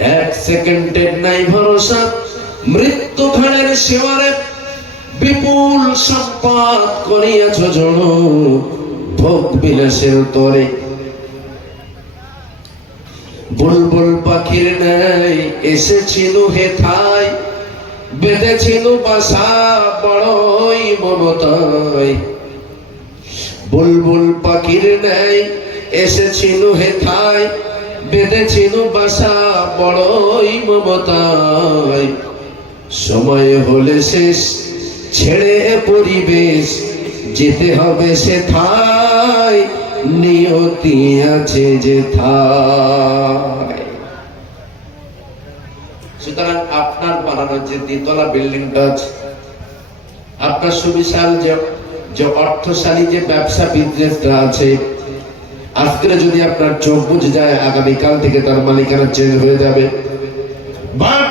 এক সেকেন্ডের নাই ভরসা, মৃত্যু ঘাড়ের শিওরে, বিপুল সম্পাদ করিয়াছ জন ভোগ বিলাসের তরে। বুলবুল পাখির ন্যায় এসেছিল হেথায় বেঁধেছিল বাসা বড়ই মমতায়। বুলবুল পাখির ন্যায় এসেছিল হেথায় বেঁধেছিল বাসা বড়ই মমতায়। সময় হলে শেষ, ছেড়ে পরিবেশ, যেতে হবে সে থাই নিয়তি আছে যে থাই সুতরাং আপনার বানানো যে দ্বিতলা বিল্ডিংটা আছে আপনার সুবিশাল যে যে অর্থশালী যে ব্যবসা বিজনেসটা আছে আজকে যদি আপনার চোখ বুঝে যায় আগামীকাল থেকে তার মালিকানা চেঞ্জ হয়ে যাবে। বাট